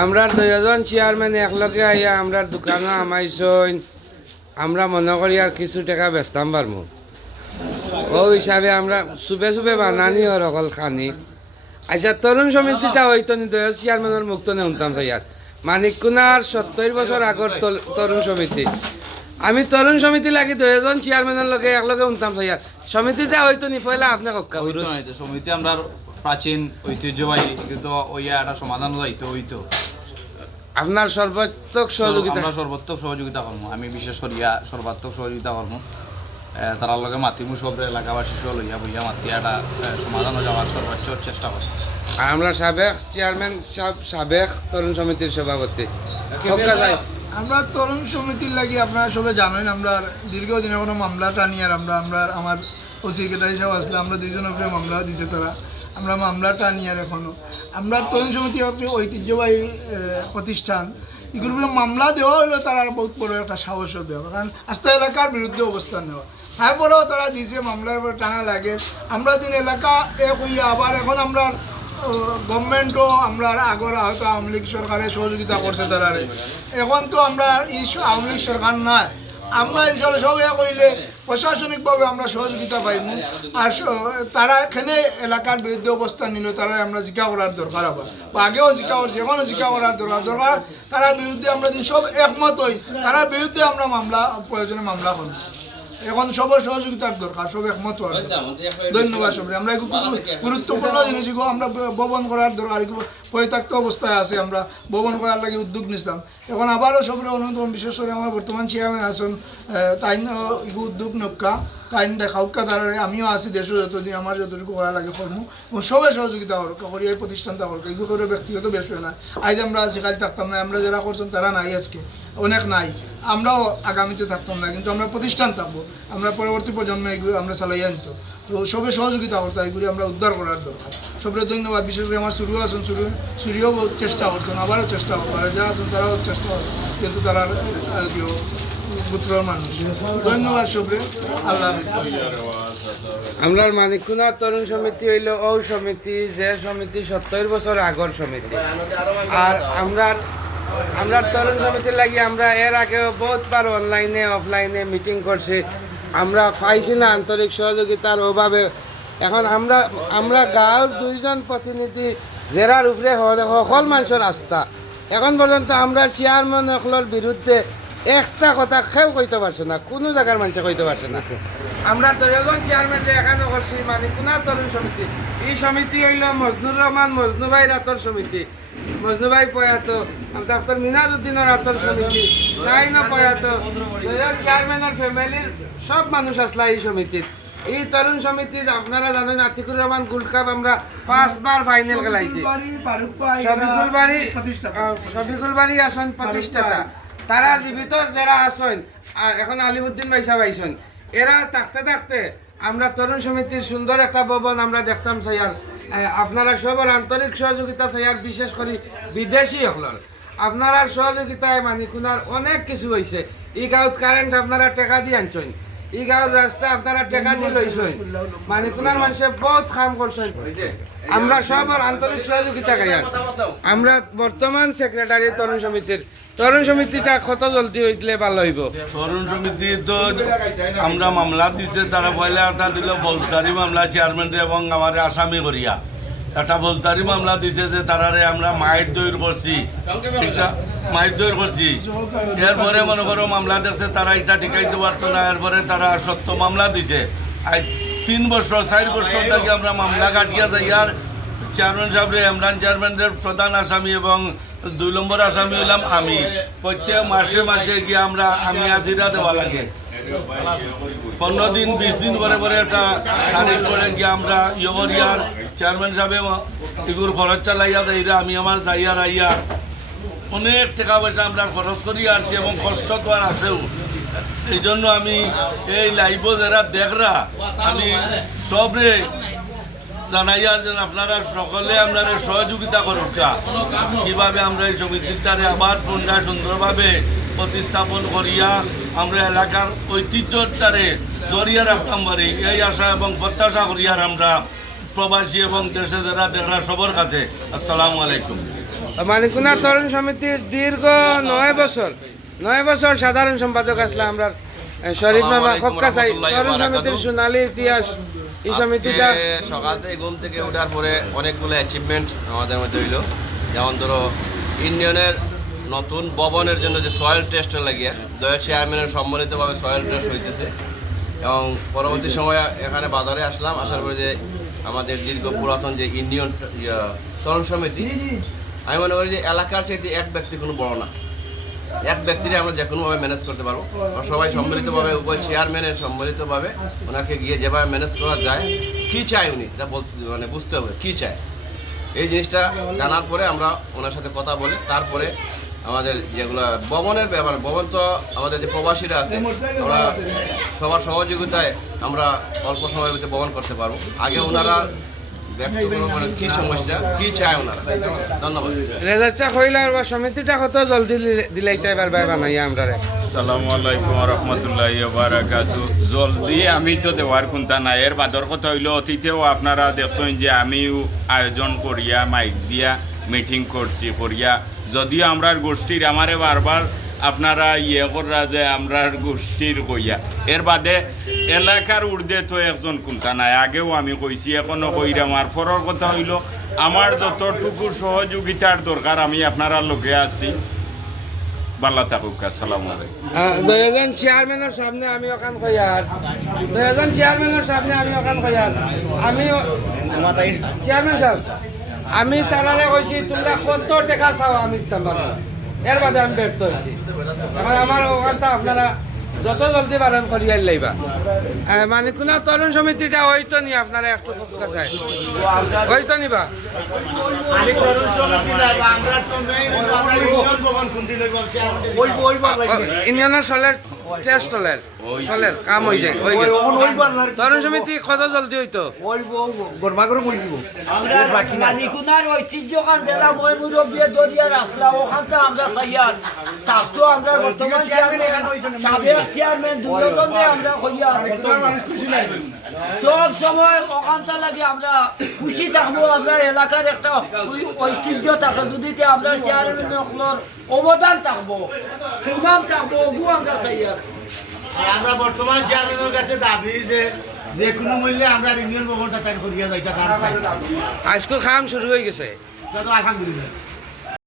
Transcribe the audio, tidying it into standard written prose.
আমরা দুজন চেয়ারম্যান একলগে আইয়া আমরা দোকানও আমাইছইন আমরা মনে করি আর কিছু টাকা বেচতাম পারবো ও হিসাবে আমরা চুবে চুবে বানানি ওর অকল খানি আচ্ছা তরুণ সমিতিটা হইতো নি দয়া চেয়ারম্যানের মুক্ত নে শুনতাম স্যার মানিককুনার 70 বছর আগর তরুণ সমিতি আমি তরুণ সমিতি লাগি দুজন চেয়ারম্যানের লগে একলগে শুনতাম স্যার সমিতিটা হইতো নি পয়লা আপনি কক্কা সমিতি আমরা প্রাচীন ঐতিহ্যবাহী কিন্তু ওই একটা সমাধান যাইতো হইতো আপনার সর্বাত্মক সহযোগিতা আমরা সর্বাত্মক সহযোগিতা করবো আমি বিশেষ করিয়া সর্বাত্মক সহযোগিতা করবো তার লগে মাতিমু সব এলাকাবাসী সহ লইয়া বইয়া মাতি একটা সমাধান যাওয়ার সর্বোচ্চ চেষ্টা করবো আর আমরা সাবেক চেয়ারম্যান সাবেক তরুণ সমিতির সভাপতি আমরা তরুণ সমিতির লাগি আপনারা সবাই জানেন আমরা দীর্ঘদিনের কোনো মামলাটা নিয়ে আর আমার ওসি সেক্রেটারি সাহেব আসলে আমরা দুইজনের উপরে মামলা দিছে তারা আমরা মামলাটা নিয়ে আর এখনও আমরা তরুণ সমিতি হচ্ছে ঐতিহ্যবাহী প্রতিষ্ঠান এগুলোর উপরে মামলা দেওয়া হলো তারা বহুত বড় একটা সাহসও দেওয়া কারণ আস্থা এলাকার বিরুদ্ধে অবস্থান নেওয়া তারপরেও তারা দিছে মামলার উপরে টানা লাগে আমরা দিন এলাকা এক হইয়া আবার এখন আমরা গভর্নমেন্টও আমরা আগর হয়তো আওয়ামী লীগ সরকারের সহযোগিতা করছে তারা এখন তো আমরা এই আওয়ামী লীগ সরকার নয় আমরা ইনশাল্লাহ সব এক হইলে প্রশাসনিকভাবে আমরা সহযোগিতা পাইব আর তারা এখানে এলাকার বিরুদ্ধে অবস্থান নিল তারা আমরা জিজ্ঞা করার দরকার আবার বা আগেও জিজ্ঞা করছি এখনও জিজ্ঞা করার দরকার তারা বিরুদ্ধে আমরা যদি সব একমত হই তারা বিরুদ্ধে আমরা মামলা প্রয়োজনে মামলা করি এখন সবার সহযোগিতার দরকার সব একমত হওয়ার ধন্যবাদ সবাই আমরা গুরুত্বপূর্ণ জিনিস আমরা ভবন করার দরকার পরিত্যক্ত অবস্থায় আছে আমরা ভবন করার লাগে উদ্যোগ নিছিলাম এখন আবারও সবরে অনুদান বিশেষ করে আমার বর্তমান চেয়ারম্যান আছেন তাই উদ্যোগ নক্কা তাই দেখাউকা তারারে আমিও আছি দেশও যতদিন আমার যতটুকু করা লাগে কর্ম এবং সবাই সহযোগিতা করি এই প্রতিষ্ঠানটা করবো এগুলো করে ব্যক্তিগত বিষয় না আজ আমরা আছি কাল থাকতাম না আমরা যারা করছেন তারা নাই আজকে অনেক নাই আমরাও আগামীতে থাকতাম না কিন্তু আমরা প্রতিষ্ঠান থাকবো আমরা পরবর্তী প্রজন্ম এগুলো আমরা চালাইয়া আনতো তো সবে সহযোগিতা করতো এগুলি আমরা উদ্ধার করার দরকার সবরে ধন্যবাদ বিশেষ করে আমার সুরিও আছেন সুরিও চেষ্টা করছেন আবারও চেষ্টা করবো আর যারা আছেন তারাও চেষ্টা করবো কিন্তু তারা পুত্রর মানুষ ধন্যবাদ সবরে আল্লাহ আমরা মানিককুনা তরুণ সমিতি হইল ও সমিতি যে সমিতি 70 বছর আগর সমিতি আর আমরা তরুণ সমিতির লাগি আমরা এর আগেও বহুতবার অনলাইনে অফলাইনে মিটিং করছি আমরা পাইছি না আন্তরিক সহযোগিতার অভাবে এখন আমরা গাঁৱৰ দুইজন প্রতিনিধি জেরার উপরে সকল মানুষের আস্থা এখন পর্যন্ত আমরা চেয়ারম্যান সকলের বিরুদ্ধে একটা কথা কেউ কইতে পারছে না কোনো জায়গার মানুষে কইতে পারছে না আমরা দুজন চেয়ারম্যান যে এখানে করছি মানিককুনা তরুণ সমিতি এই সমিতি হইল মজনুর রহমান মজনু ভাই রাতর সমিতি মজনু ভাই প্রয়াত ডাক্তার মিনাজউদ্দিনের রাতর সমিতি তাই না প্রয়াত চেয়ারম্যানের ফ্যামিলির সব মানুষ আসলা এই সমিতির এই তরুণ সমিতি আপনারা জানেন আতিকুর রহমান গোল্ড কাপ আমরা 5 বার ফাইনাল খেলাইছি শফিকুল বাড়ি আসন প্রতিষ্ঠাতা তারা জীবিত যারা আসেন এখন আলিমুদ্দিন ভাই সাহেব আইসেন এরা থাকতে থাকতে আমরা তরুণ সমিতির সুন্দর একটা ভবন আমরা দেখতাম স্যার আপনারা সবার আন্তরিক সহযোগিতা স্যার বিশেষ করে বিদেশি হকলর আপনারা সহযোগিতায় মানিককুনার অনেক কিছু হয়েছে এই গাঁৱত কারেন্ট আপনারা টাকা দিয়ে আনছেন এই গাঁৱৰ রাস্তা আপনারা টাকা দিয়ে লইছেন মানিককুনার মানুষে বহুত কাম করছেন আমরা সবার আন্তরিক সহযোগিতা খাই আমরা বর্তমান সেক্রেটারি তরুণ সমিতিটা কত জলদি হইলে ভালো হইব তরুণ সমিতি তো আমরা মামলা দিছে তারা পয়লা একটা দিল ফৌজদারি মামলা চেয়ারম্যান এবং আমার আসামি করিয়া একটা ফৌজদারি মামলা দিছে যে তারারে আমরা মায়ের দৈর করছি একটা মায়ের দৈর করছি এরপরে মনে করো মামলা দেখছে তারা এটা টিকাইতে পারতো না এরপরে তারা সত্য মামলা দিছে আর 3 বছর 4 বছর থেকে আমরা মামলা কাটিয়া যাই আর চেয়ারম্যান সাহেব ইমরান চেয়ারম্যানের প্রধান আসামি এবং 2 নম্বর আসামি হলাম আমি প্রত্যেক মাসে গিয়ে আমি হাজিরা দেওয়া লাগে 15 দিন 20 দিন পরে একটা তারিখ করে গিয়ে আমরা ইয়রিয়ার চেয়ারম্যান সাহেব এগুলো খরচ চালাইয়া দেয় আমি আমার দাইয়া রাইয়া অনেক টাকা পয়সা আমরা খরচ করি আসছি এবং কষ্ট তো আর আছেও এই জন্য আমি এই লাইভ যারা দেখরা আমি সবরে জানাইয়া যে আপনারা সকলে আপনারা সহযোগিতা করুকা কীভাবে আমরা এই সমিতিটারে আবার পুনরায় সুন্দরভাবে প্রতিস্থাপন করিয়া আমরা এলাকার ঐতিহ্যটারে ধরিয়া রাখতাম পারি এই আশা এবং প্রত্যাশা করিয়ার আমরা প্রবাসী এবং দেশে যারা দেখরা সবার কাছে আসসালামু আলাইকুম। মানিকুনা তরুণ সমিতির দীর্ঘ 9 বছর সাধারণ সম্পাদক আসলে আমরা শরীফ মামা খক্কা চাই তরুণ সমিতির সোনালী ইতিহাস এই সমিতিটা সকাল থেকে ঘুম থেকে ওঠার পরে অনেকগুলো অ্যাচিভমেন্ট আমাদের মধ্যে হইলো, যেমন ধরো ইউনিয়নের নতুন ভবনের জন্য যে সয়েল টেস্টের লাগিয়ে দয়া চেয়ারম্যানের সম্মিলিতভাবে সয়েল টেস্ট হইতেছে, এবং পরবর্তী সময়ে এখানে বাজারে আসলাম, আসার পরে যে আমাদের দীর্ঘ পুরাতন যে ইউনিয়ন তরুণ সমিতি, আমি মনে করি যে এলাকার চাইতে এক ব্যক্তি কোনো বড় না, এক ব্যক্তিরে আমরা যে কোনোভাবে ম্যানেজ করতে পারবো। আমরা সবাই সম্মিলিতভাবে উভয় চেয়ারম্যানের সম্মিলিতভাবে ওনাকে গিয়ে যেভাবে ম্যানেজ করা যায়, কী চায় উনি যা বলতে মানে বুঝতে হবে কী চায়, এই জিনিসটা জানার পরে আমরা ওনার সাথে কথা বলে তারপরে আমাদের যেগুলো ভবনের ব্যাপার, ভবন তো আমাদের যে প্রবাসীরা আছে আমরা সবার সহযোগিতায় আমরা অল্প সময়ের ভিতরে ভবন করতে পারবো। আগে ওনারা ব্যক্ত করবো মানে কী সমস্যা কী চায় ওনারা। ধন্যবাদ। রেজাচ্চা কইলার বা সমিতিটা কত জলদি দিলাইতে পারবে বানাইয়া আমরা আসসালামু আলাইকুম রহমতুল্লাহি বারাকাতু। জলদি আমি তো দেওয়ার কোনটা নাই, এর বাদর কথা হইল অতীতেও আপনারা দেখছেন যে আমিও আয়োজন করিয়া মাইক দিয়া মিটিং করছি করিয়া, যদিও আমরার গোষ্ঠীর আমারে বারবার আপনারা করা যে আমরার গোষ্ঠীর কইয়া, এর বাদে এলাকার উর্ধে তো একজন কোনটা নাই, আগেও আমি কইছি এখনও কইরাম। আর পরের কথা হইল আমার যতটুকু সহযোগিতার দরকার আমি আপনারা লগে আছি। ভালো থাকুক, আসসালামু আলাইকুম। 2জন চেয়ারম্যানের সামনে আমি ওখান কইয়ার 2জন চেয়ারম্যানের সামনে আমি ওখান কইয়ার আমি চেয়ারম্যান সাহেব আমি তারারে কইছি তোমরা কত টাকা চাও আমি দিতাম পারবো, এর বাদে আমি ব্যর্থ হয়েছি। এখন আমার ওখানটা আপনারা যত জলদি পারেন করিয়ার লাইবা। মানিকুনা তরুণ সমিতিটা হয়তো নি আপনারা একটু খোকা চাই হয়তো নিবা ইউনিয়নের সলের টেস্ট সলের কাম হয়ে যায় তরুণ সমিতি কত জলদি হইতো মানিকুনার ঐতিহ্যখান জেলা মই মুরব্বী দরিয়ার আসলা ওখানটা আমরা চাইয়ার তাকতো আমরা বর্তমান সাবেক চেয়ারম্যান দুজনে আমরা কইয়া সব সময় ওখানটা লাগে আমরা খুশি থাকবো। আমরা এলাকার একটা ঐতিহ্য থাকে, যদি আমরা চেয়ারম্যান অবদান থাকবো সুনাম থাকবো ওগু আমরা চাইয়ার। আমরা বর্তমান চেয়ারম্যানের কাছে দাবি যে কোনো মূল্যে আমরা ইউনিয়ন ভবনটা তাই করিয়া যাইতা, আজকে কাম শুরু হয়ে গেছে আলহামদুলিল্লাহ।